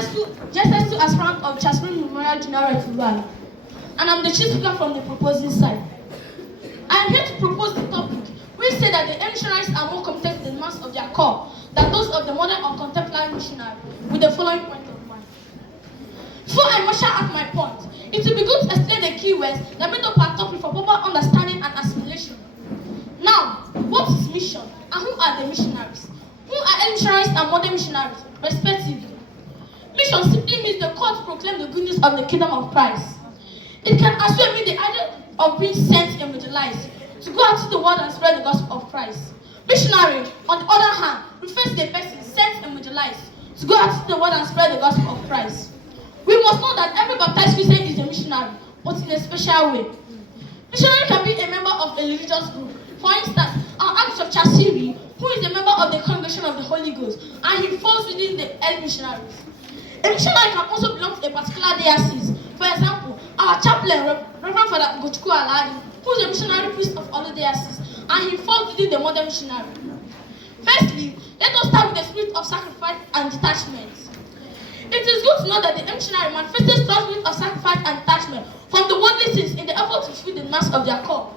JSS2 aspirant of CHMJuniorate Urualla, and I'm the chief speaker from the proposing side. I am here to propose the topic. We say that the missionaries are more committed to the demands of their core than those of the modern or contemporary missionary, with the following point of mind. Before I marshal out my point, it will be good to explain the key words that make up our topic for proper understanding and assimilation. Now, what is mission and who are the missionaries? Who are missionaries and modern missionaries, respectively? Mission simply means the call to proclaim the good news of the kingdom of Christ. It can as well mean the idea of being sent and evangelized, to go out to the world and spread the gospel of Christ. Missionary, on the other hand, refers to a person sent and evangelized, to go out to the world and spread the gospel of Christ. We must know that every baptized Christian is a missionary, but in a special way. Missionary can be a member of a religious group. For instance, our Archbishop who is a member of the Congregation of the Holy Ghost, and he falls within the early missionaries. A missionary can also belong to a particular diocese. For example, our chaplain, Reverend Father Urualla, who is a missionary priest of all the dioceses, and he falls within the modern missionary. Firstly, let us start with the spirit of sacrifice and detachment. It is good to know that the missionary manifested strong spirit of sacrifice and detachment from the worldly things in the effort to fulfill the mass of their call.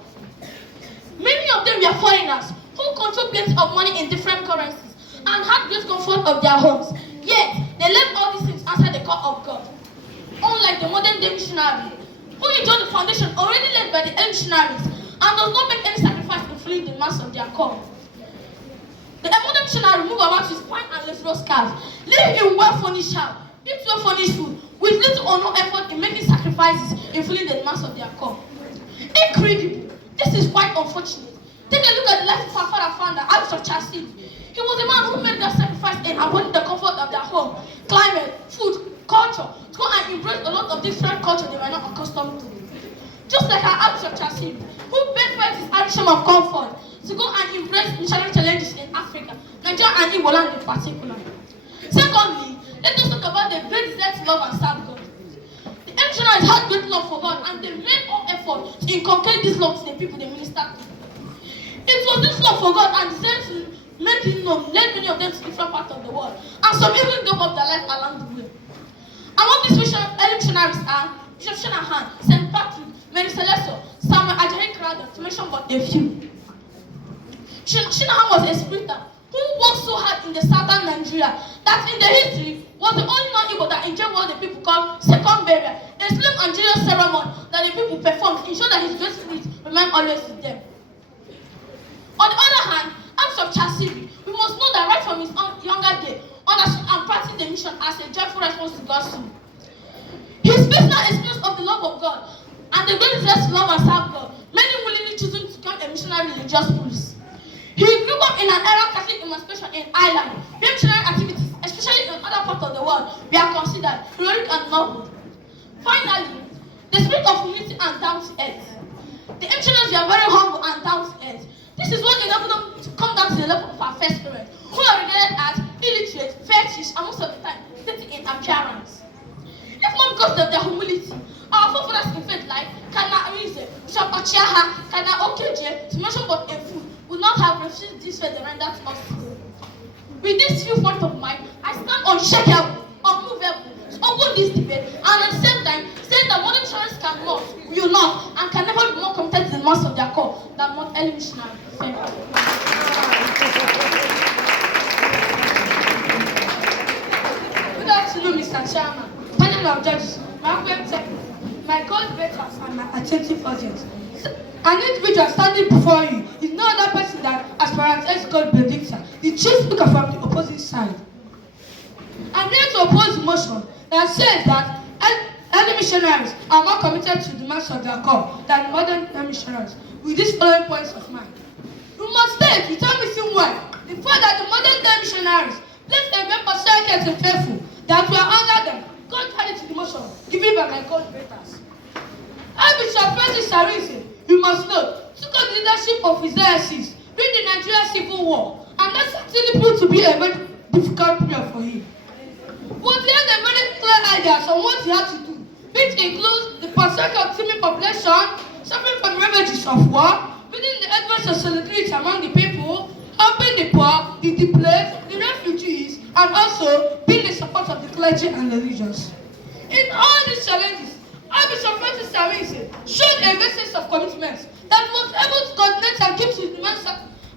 Many of them were foreigners who controlled plenty of money in different currencies and had great comfort of their homes. Yet, they left all these things outside the call of God. Unlike the modern day missionary, who enjoy the foundation already laid by the early missionaries and does not make any sacrifice in fulfilling the mass of their call. The modern missionary move about with fine and luxurious cars, live in well-furnished house, eat well-furnished food, with little or no effort in making sacrifices in fulfilling the mass of their call. Incredible! This is quite unfortunate. Take a look at the life of our father founder, Archbishop Chassid. He was a man who made their sacrifice in avoiding the comfort of their home, climate, food, culture, to go and embrace a lot of different culture they were not accustomed to. Just like our Archbishop Chassid, who paid for his ambition of comfort to go and embrace missionary challenges in Africa, Nigeria and Urualla in particular. Secondly, let us talk about the great desire to love and serve God. The missionaries had great love for God, and they made all effort to inculcate this love to the people they ministered to. It was this love for God and desire to make him known led many of them to different parts of the world, and some even gave up their life along the way. Among these early missionaries are Bishop Shanahan, St. Patrick, Mary Celeste, Samuel Ajayi Crowder, to mention but a few. Shanahan was a sprinter who worked so hard in the southern Nigeria that in the history was the only non-Igbo that enjoyed what the people call second burial, a solemn and joyous ceremony that the people performed to ensure that his great spirit remained always with them. On the other hand, Archbishop Chassid, we must know that right from his younger day, understood and practiced the mission as a joyful response to God's will. His personal experience of the love of God and the great desire to love and serve God made him willingly choosing to become a missionary religious priest. He grew up in an era of Catholic emancipation in Ireland, where missionary activities, especially in other parts of the world, were considered heroic and noble. Finally, the spirit of humility and down to earth. The missionaries were very humble and down to earth. This is what enabled them to come down to the level of our first parents, who are regarded as illiterate, fetish, and most of the time, petty in appearance. If not because of their humility, our forefathers in faith like Kana Arize, Bishop Ochiaha, Kana Okeje, to mention but a few, would not have refused this faith they rendered to us. With this few points of mind, I stand unshakable, unmovable, to open this debate, and at the same time, saying that modern missionaries cannot, will not, and can never be more committed to the mass of their call than modern early missionaries. Thank you. Good afternoon, Mr. Chairman, panel of judges, my co-debaters, and my attentive audience. An individual standing before you is no other person than aspirant ex-God Benedicta, the chief speaker from the opposing side. I'm here to oppose the motion that says that early missionaries are more committed to the mass of their call than modern missionaries, with these following points of mind. We must state without missing one the fact that the modern day missionaries place a great percentage in faithful that will honor them, contrary to the motion given by my co-debaters. Archbishop Princess-Kazil, you must know, took on the leadership of his diocese during the Nigerian Civil War, and that certainly proved to be a very difficult period for him. But he had a very clear ideas on what he had to do, which includes the percentage of teeming population, suffering from the ravages of war, building the advance of solidarity among the people, helping the poor, the displaced, the refugees, and also being the support of the clergy and religious. In all these challenges, Archbishop Francis-Kazil showed a message of commitment that was able to coordinate and keep his demands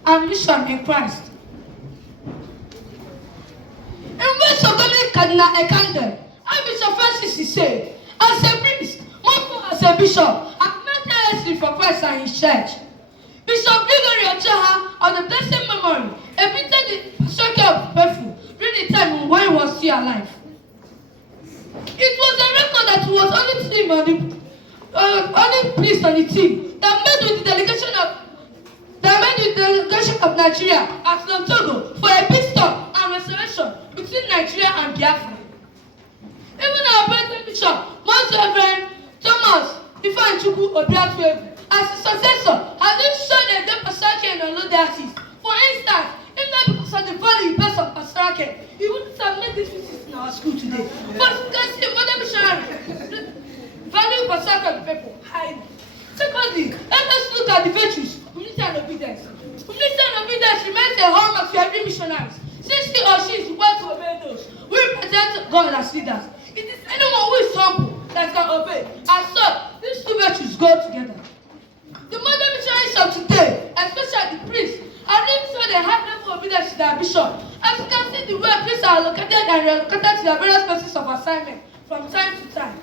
and mission in Christ. In words of Dominic Cardinal Ekande, Archbishop Francis said, as a priest, more so as a bishop, I've met tirelessly for Christ and his church. Bishop Gregory Ochaha, of the blessed memory, admitted the circle of faithful during the time when he was still alive. It was a record that was only priest on the team that met with the delegation of Nigeria at Togo for a peace talk and restoration between Nigeria and Biafra. Even our present bishop, Most Reverend Thomas Ifeanyi Obiatuegu, as his successor, has been shown a deep pastoral care in Olo diocese. For instance, if not because of the value he places on pastoral care, he wouldn't have made this visit in our school today. But you can see, Mother Missionary value pastoral care of the people highly. Secondly, let us look at the virtues, humility and obedience. Humility and obedience remains a hallmark to every missionary, since he or she is willing to obey those who represent God as leaders. It is anyone who is humble that can obey. As such, these two virtues go together. The modern missionaries of today, especially the priests, are really so they have level of obedience to their bishop. As you can see, the way priests are located and relocated to their various places of assignment from time to time.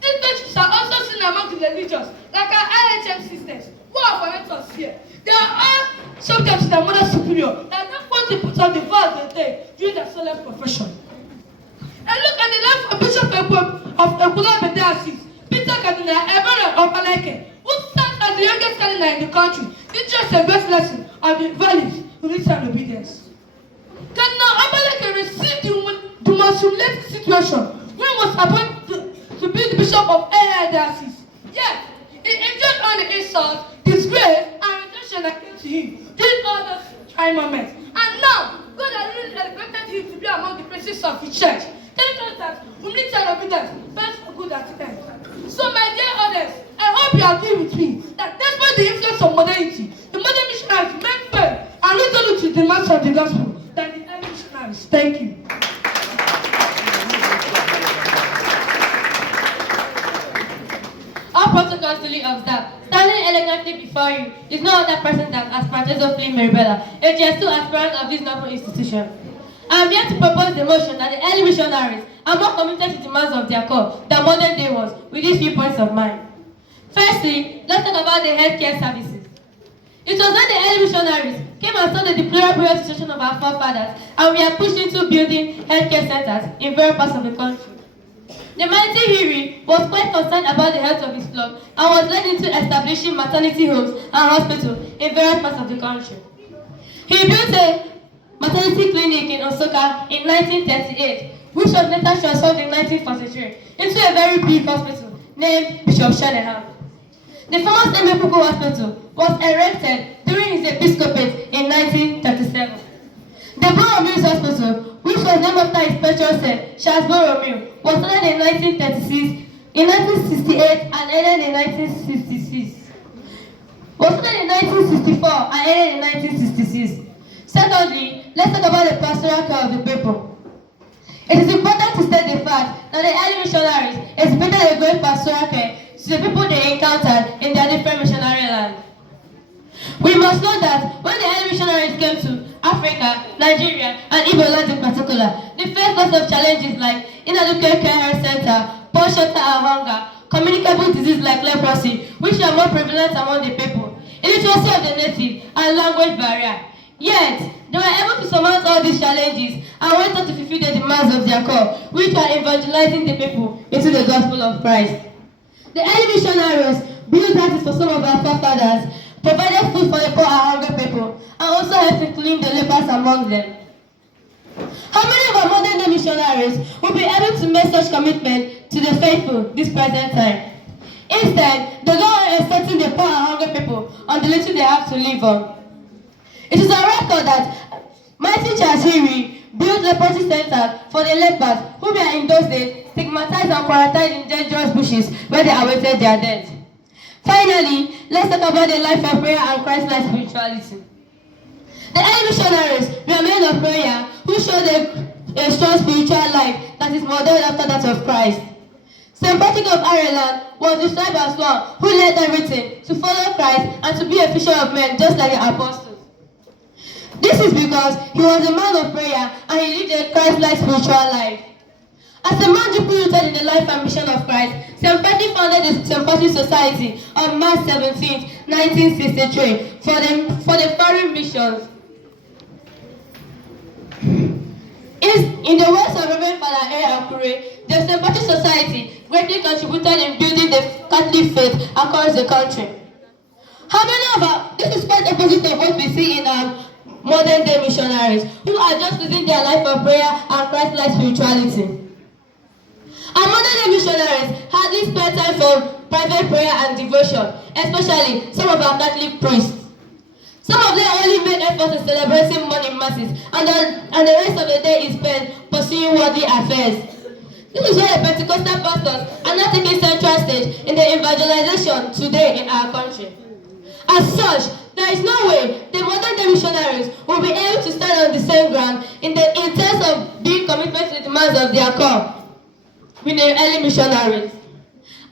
These virtues are also seen among the religious, like our IHM sisters, who are connected here. They are all subject to their mother superior that don't want to put on the vows they take during their solemn profession. And look at the life of Bishop of Urualla Diocese, Peter Cardinal Ebere of Aleke, who stands as the youngest cardinal in the country, teaches us a best lesson of the values, humility and obedience. Cardinal Abaleke received the most humiliating situation when he was appointed to be the bishop of AA Diocese. Yet, he endured all the insults, disgrace, and rejection that came to him during all those trying moments. And now, God has really elevated him to be among the princes of the church, telling us that humility and obedience best for good at the end. So, my dear audience, I hope you agree with me that despite the influence of modernity, the modern missionaries remain firm and resolute to the demands of the gospel than the early missionaries. Thank you. All protocols duly observed. Standing elegantly before you is no other person than Aspirant Flynn Maribella, a JSS aspirant of this noble institution. I am here to propose the motion that the early missionaries are more committed to the demands of their call than modern day ones with these few points of mine. Firstly, let's talk about the healthcare services. It was when the early missionaries came and saw the deplorable situation of our forefathers, and we are pushed into building healthcare centers in various parts of the country. The mighty Hiri was quite concerned about the health of his flock and was led into establishing maternity homes and hospitals in various parts of the country. He built a maternity clinic in Osaka in 1938, which was later transformed in 1943 into a very big hospital named Bishop Shanahan. The famous Emekuku Hospital was erected during his episcopate in 1937. The Borromeus Hospital, which was named after his patron saint, Charles Borromeo, was started in 1936, in 1968 and ended in 1966. Was started in 1964 and ended in 1966. Secondly, let's talk about the pastoral care of the people. It is important to state the fact that the early missionaries exhibited a great pastoral care to the people they encountered in their different missionary lands. We must know that when the early missionaries came to Africa, Nigeria, and Igbo lands in particular, they faced lots of challenges like inadequate care center, poor shelter and hunger, communicable diseases like leprosy, which are more prevalent among the people, illiteracy of the native, and language barrier. Yet, they were able to surmount all these challenges and went on to fulfill the demands of their call, which are evangelizing the people into the gospel of Christ. The early missionaries built houses for some of our forefathers, provided food for the poor and hungry people, and also helped to clean the lepers among them. How many of our modern day missionaries will be able to make such commitment to the faithful this present time? Instead, they go on expecting the poor and hungry people on the little they have to live on. It is a record that mighty Chashiri built leprosy centers for the lepers who were in those days stigmatized and quarantined in dangerous bushes where they awaited their death. Finally, let's talk about the life of prayer and Christ-like spirituality. The early missionaries were men of prayer who showed a a strong spiritual life that is modeled after that of Christ. St. Patrick of Ireland was described as one who led everything to follow Christ and to be a fisher of men just like the apostles. This is because he was a man of prayer and he lived a Christ-like spiritual life. As a man deeply rooted in the life and mission of Christ, St. Patrick founded the St. Patrick Society on March 17, 1963 for the foreign missions. In the words of Reverend Father A. Akure, the St. Patrick Society greatly contributed in building the Catholic faith across the country. However, this is quite opposite of what we see in modern day missionaries who are just living their life of prayer and Christ-like spirituality. Our modern day missionaries hardly spend time for private prayer and devotion, especially some of our Catholic priests. Some of them only make efforts in celebrating morning masses, and the rest of the day is spent pursuing worldly affairs. This is why the Pentecostal pastors are not taking central stage in the evangelization today in our country. As such, there is no way the modern day missionaries will be able to stand on the same ground in terms of being committed to the demands of their call with the early missionaries.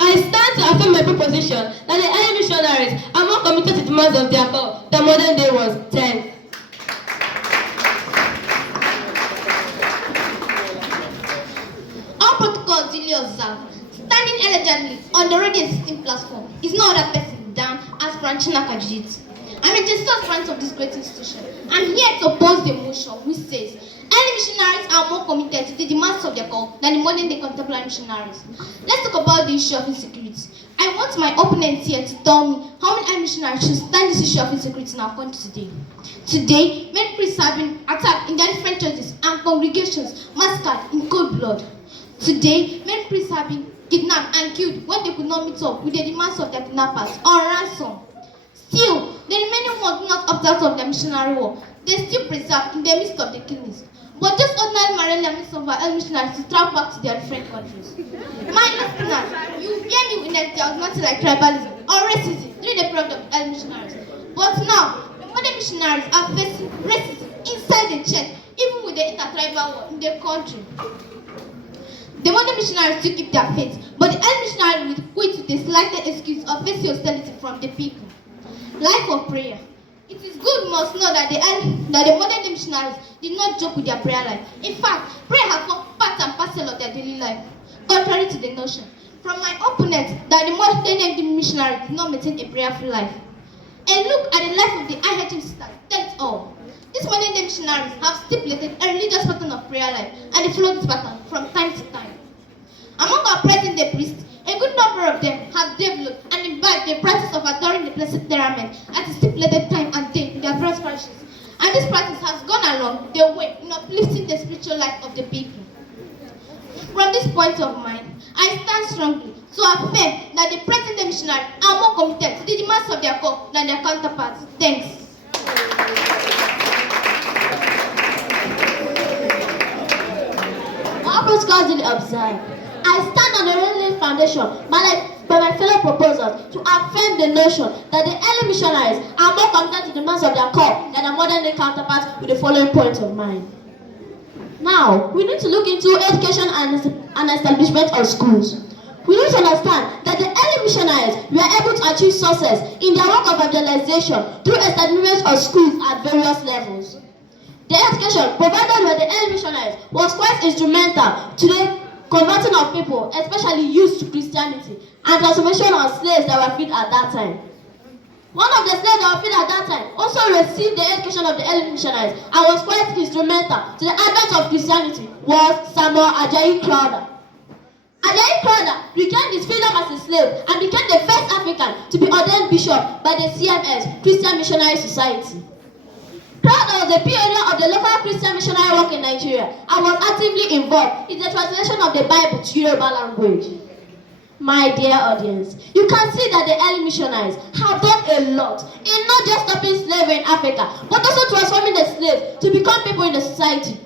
I stand to affirm my proposition that the early missionaries are more committed to the demands of their call than modern day ones. Thanks. All protocols duly observed. Standing elegantly on the already existing platform is no other person than Aspirant Chinaka Judith. I'm a JSS aspirant of this great institution. I'm here to oppose the motion which says early missionaries are more committed to the demands of their call than the modern day contemporary missionaries. Let's talk about the issue of insecurity. I want my opponents here to tell me how many early missionaries should stand this issue of insecurity in our country today. Today, many priests have been attacked in their different churches and congregations, massacred in cold blood. Today, many priests have been kidnapped and killed when they could not meet up with the demands of their kidnappers on ransom. Still, the remaining ones do not opt out of their missionary work. They still preserve in the midst of the killings. But just ordinary Marilla makes some of our early missionaries to travel back to their different countries. My listeners, you hear me witness there was nothing like tribalism or racism during the period of early missionaries. But now, the modern missionaries are facing racism inside the church, even with the intertribal war in the country. The modern missionaries still keep their faith, but the early missionaries will quit with the slightest excuse of facing hostility from the people. Life of prayer. It is good must know that the modern day missionaries did not joke with their prayer life. In fact, prayer has become part and parcel of their daily life, contrary to the notion from my opponent that the modern day missionaries did not maintain a prayerful life. A look at the life of the IHM sisters tells all. These modern day missionaries have stipulated a religious pattern of prayer life, and they follow this pattern from time to time. Among our present day priests, a good number of them have developed and imbibed the practice of adoring the Blessed Sacrament at a stipulated time and day in their various parishes. And this practice has gone along the way in uplifting the spiritual life of the people. From this point of mind, I stand strongly to affirm that the present day missionaries are more committed to the demands of their call than their counterparts. Thanks. All protocols duly observed. I stand on the real foundation by my fellow proposers to affirm the notion that the early missionaries are more committed to the demands of their call than their modern day counterparts with the following points of mind. Now, we need to look into education and establishment of schools. We need to understand that the early missionaries were able to achieve success in their work of evangelization through establishment of schools at various levels. The education provided by the early missionaries was quite instrumental to the converting of people, especially youth, to Christianity, and transformation of slaves that were freed at that time. One of the slaves that were freed at that time also received the education of the early missionaries and was quite instrumental to the advent of Christianity was Samuel Ajayi Crowther. Ajayi Crowther regained his freedom as a slave and became the first African to be ordained bishop by the CMS, Christian Missionary Society. Crowther was a pioneer of the local Christian missionary work in Nigeria and was actively involved in the translation of the Bible to Yoruba language. My dear audience, you can see that the early missionaries have done a lot in not just stopping slavery in Africa, but also transforming the slaves to become people in the society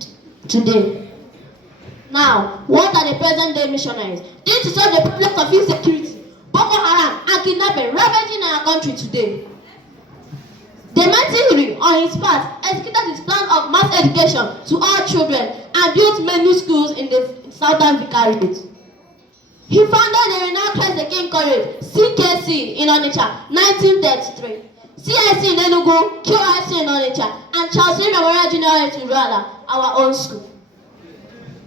today. Now, what are the present day missionaries doing to solve the problems of insecurity, Boko Haram, and kidnapping ravaging our country today? The mighty Uri, on his part, executed his plan of mass education to all children and built many schools in the southern vicariate. He founded the renowned Christ the King College, CKC in Onitsha, 1933. CIC in Enugu, QIC in Onitsha, and Charles Memorial Juniorate in Urualla, our own school.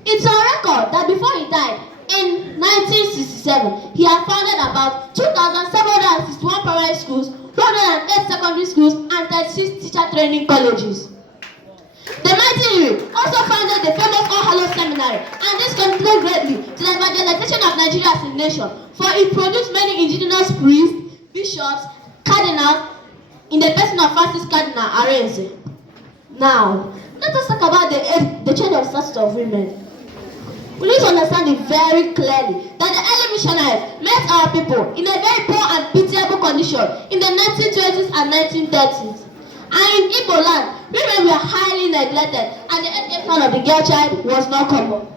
It's on record that before he died, in 1967, he had founded about 2,761 primary schools, 208 secondary schools, and 36 teacher training colleges. The mighty Iri also founded the famous All Hallows Seminary, and this contributed greatly to the evangelization of Nigeria as a nation, for it produced many indigenous priests, bishops, cardinals, in the person of Francis Cardinal Arenze. Now, let us talk about the change of status of women. We need to understand it very clearly that the early missionaries met our people in a very poor and pitiable condition in the 1920s and 1930s. And in Igbo land, women were highly neglected and the education of the girl child was not common.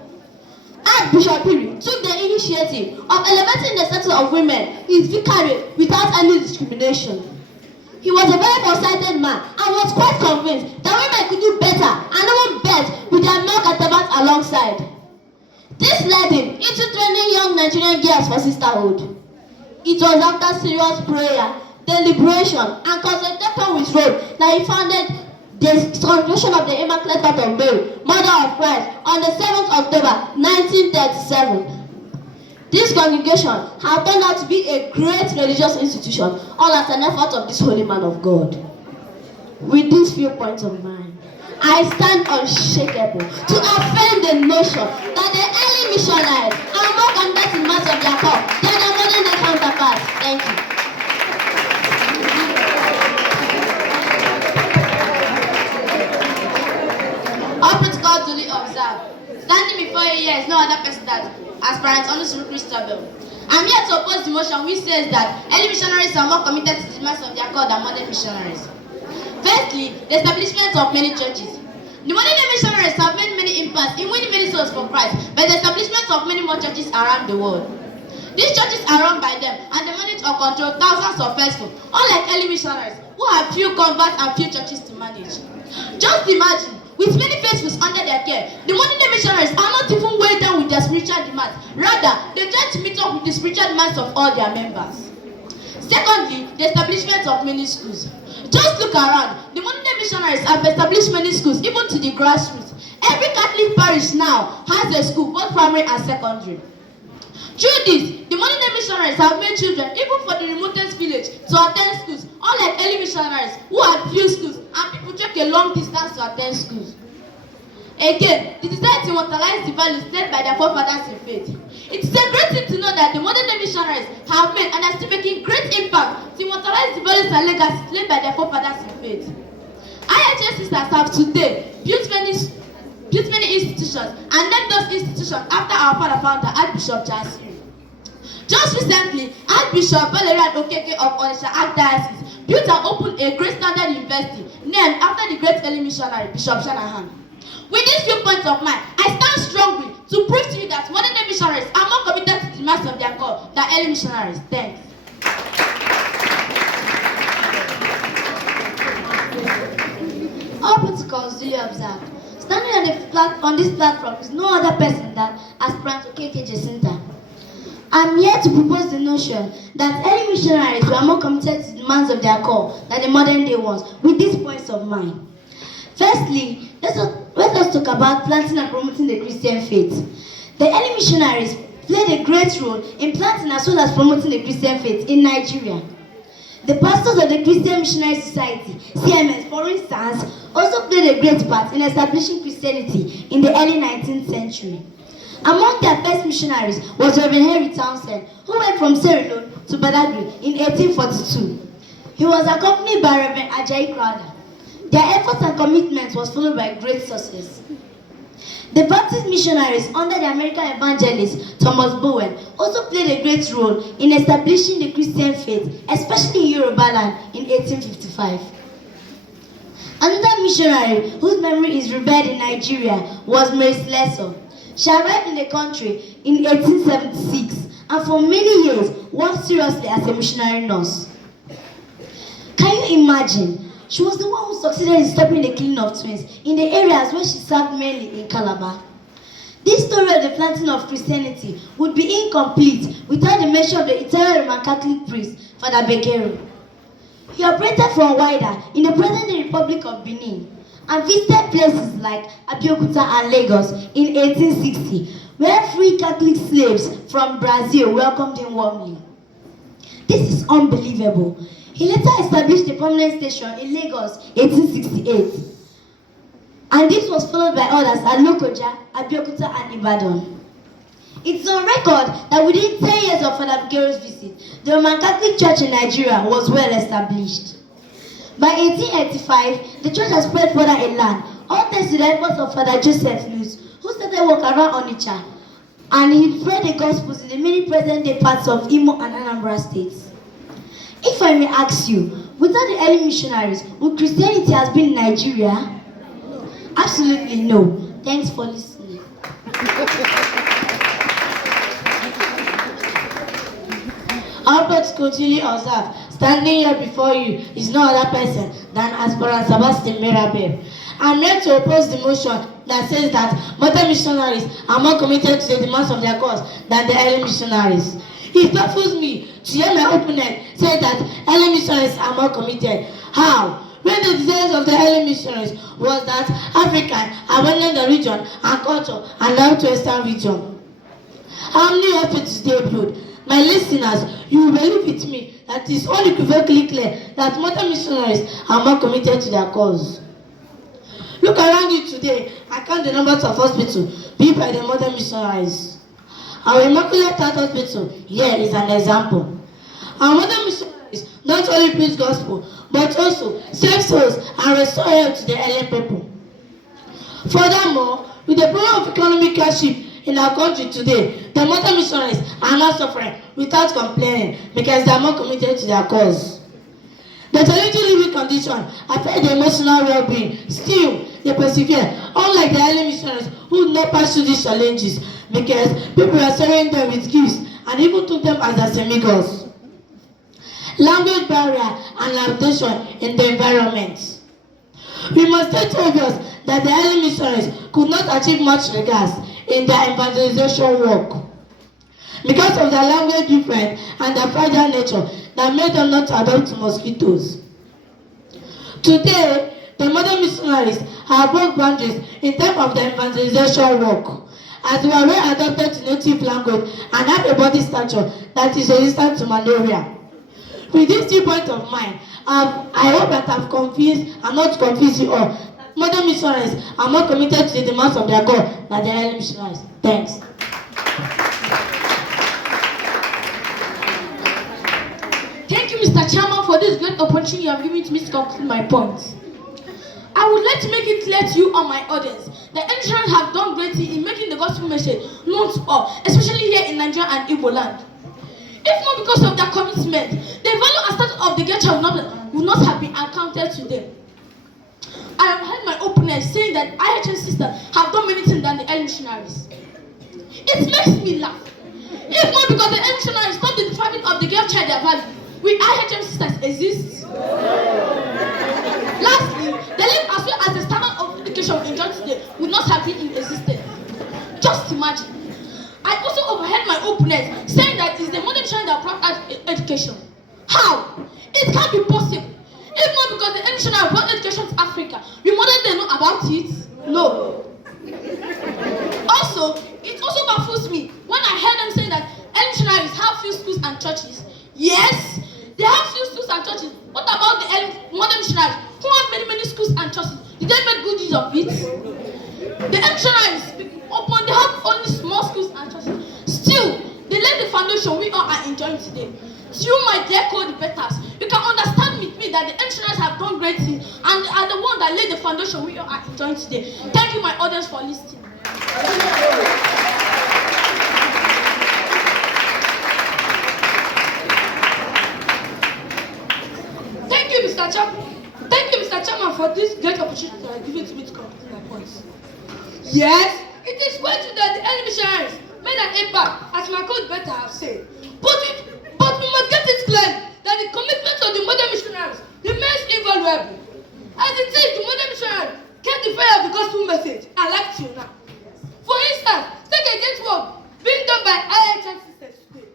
Archbishop Iri took the initiative of elevating the status of women in his vicariate without any discrimination. He was a very foresighted man and was quite convinced that women could do better and even best with their male counterparts alongside. This led him into training young Nigerian girls for sisterhood. It was after serious prayer, deliberation, and consultation with Rome that he founded the Congregation of the Immaculate Heart of Mary, Mother of Christ, on the 7th October 1937. This congregation has turned out to be a great religious institution, all as an effort of this holy man of God. With these few points of mine, I stand unshakable to affirm the notion that the early missionaries are more conduct in mass of their call than their modern day counterparts. Thank you. All protocols duly observed. Standing before you here is no other person than aspirant Olusuru Christabel. I'm here to oppose the motion which says that early missionaries are more committed to the mass of their call than modern missionaries. Firstly, the establishment of many churches. The modern day missionaries have made many impacts in winning many souls for Christ by the establishment of many more churches around the world. These churches are run by them and they manage or control thousands of faithful, unlike early missionaries who have few converts and few churches to manage. Just imagine, with many faithfuls under their care, the modern day missionaries are not even weighed down with their spiritual demands. Rather, they try to meet up with the spiritual demands of all their members. Secondly, the establishment of many schools. Just look around. The modern day missionaries have established many schools, even to the grassroots. Every Catholic parish now has a school, both primary and secondary. Through this, the modern day missionaries have made children, even for the remotest village, to attend schools, unlike early missionaries who had few schools and people trek a long distance to attend schools. Again, they decided to immortalize the values led by their forefathers in faith. It is a great thing to know that the modern day missionaries have made and are still making great impact to immortalize the values and legacies led by their forefathers in faith. IHS sisters have today built many institutions and named those institutions after our father founder, Archbishop Charles. Just recently, Archbishop Valerian Okeke of Onitsha Archdiocese built and opened a great standard university named after the great early missionary, Bishop Shanahan. With these few points of mine, I stand strongly to prove to you that modern day missionaries are more committed to the mass of their call than early missionaries. Thanks. All protocols duly observed. Standing on this platform is no other person than aspirant Okeke Jacinta. I'm here to propose the notion that early missionaries were more committed to the demands of their call than the modern day ones, with these points of mine. Firstly, let us talk about planting and promoting the Christian faith. The early missionaries played a great role in planting as well as promoting the Christian faith in Nigeria. The pastors of the Christian Missionary Society, CMS, for instance, also played a great part in establishing Christianity in the early 19th century. Among their first missionaries was Reverend Henry Townsend, who went from Sierra Leone to Badagry in 1842. He was accompanied by Reverend Ajayi Crowder. Their efforts and commitment was followed by great success. The Baptist missionaries under the American evangelist Thomas Bowen also played a great role in establishing the Christian faith, especially in Urualla land in 1855. Another missionary whose memory is revered in Nigeria was Mary Slessor. She arrived in the country in 1876 and for many years worked seriously as a missionary nurse. Can you imagine? She was the one who succeeded in stopping the killing of twins in the areas where she served mainly in Calabar. This story of the planting of Christianity would be incomplete without the mention of the Italian Roman Catholic priest, Father Beggero. He operated from Wida in the present-day Republic of Benin and visited places like Abeokuta and Lagos in 1860, where free Catholic slaves from Brazil welcomed him warmly. This is unbelievable. He later established a permanent station in Lagos 1868. And this was followed by others at Lokoja, Abeokuta and Ibadan. It's on record that within 10 years of Father Begero's visit, the Roman Catholic Church in Nigeria was well established. By 1885, the church has spread further inland, all thanks to the efforts of Father Joseph Luz, who started work around Onitsha, and he spread the gospels in the many present-day parts of Imo and Anambra states. If I may ask you, without the early missionaries, would Christianity have been in Nigeria? Absolutely no. Thanks for listening. Albert continually observed, standing here before you is no other person than Aspirant Sebastian Mirabel. I'm here to oppose the motion that says that modern missionaries are more committed to the demands of their cause than the early missionaries. It baffles me to hear my opponent say that early missionaries are more committed. How? When the desires of the early missionaries was that African abandoned the region and culture and now to Western region. How many hospitals they built? My listeners, you will believe with me that it is unequivocally clear that modern missionaries are more committed to their cause. Look around you today and count the numbers of hospitals built by the modern missionaries. Our Immaculate Heart Hospital here is an example. Our modern missionaries not only preach gospel, but also save souls and restore health to the alien people. Furthermore, with the problem of economic hardship in our country today, the modern missionaries are not suffering without complaining because they are more committed to their cause. The challenging living condition affect the emotional well-being. Still, they persevere, unlike the early missionaries who did not pass through these challenges because people were serving them with gifts and even took them as their semi-gods. Language barrier and limitation in the environment. We must state obvious that the early missionaries could not achieve much regards in their evangelization work because of their language difference and their fragile nature that made them not to adopt mosquitoes. Today, the modern missionaries have broke boundaries in terms of their evangelization work, as we are well adapted to native language and have a body stature that is resistant to malaria. With this 2 points of mind, I hope that I've confused and not confused you all. Modern missionaries are more committed to the demands of their God than the early missionaries. Thanks. Thank you, Mr. Chairman, for this great opportunity you have given to me to conclude my points. I would like to make it clear to you and my audience that missionaries have done greatly in making the gospel message known to all, especially here in Nigeria and Igbo land. If not because of their commitment, the value and status of the girl child would not have been accounted to them. I have heard my opponents saying that IHM sisters have done many things than the early missionaries. It makes me laugh. If not because the early missionaries stopped the depriving of the girl child their value, will IHM sisters exist? Lastly, the live as well as the standard of education enjoyed today would not have been in existence. Just imagine. I also overheard my opponents saying that it's the modern child that brought out education. How? It can't be possible. If not because the missionary brought education to Africa, we modern day know about it? No. Also, it also baffles me when I heard them saying that missionaries have few schools and churches. Yes, they have few schools and churches. What about the modern missionaries who have many schools and churches? Did they make good use of it? The missionaries, upon they have only small schools and churches, still they laid the foundation we all are enjoying today. To you, my dear co-debaters, you can understand with me that the missionaries have done great things and are the ones that laid the foundation we all are enjoying today. Thank you, my audience, for listening. Thank you, Mr. Chairman. Thank you, Mr. Chairman, for this great opportunity that you given to me to conclude my points. Yes, it is well to that the early missionaries made an impact, as my co-debater have said. But we must get it clear that the commitment of the modern missionaries remains invaluable. As it is, the modern missionary get the fire of the gospel message and like till now. For instance, take a great work being done by IHM systems today.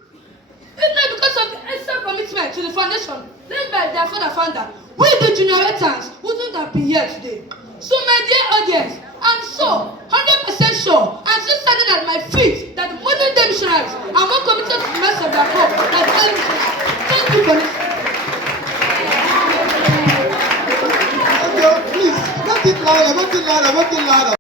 It's not because of the extra commitment to the foundation led by their founder, we the generators wouldn't have been here today. So my dear audience, I'm so 100% sure and still standing at my feet that the modern day missionaries are more committed to the mess of their hope than the early missionaries. Thank you for listening. Okay, please, make it louder, make it louder, make it louder.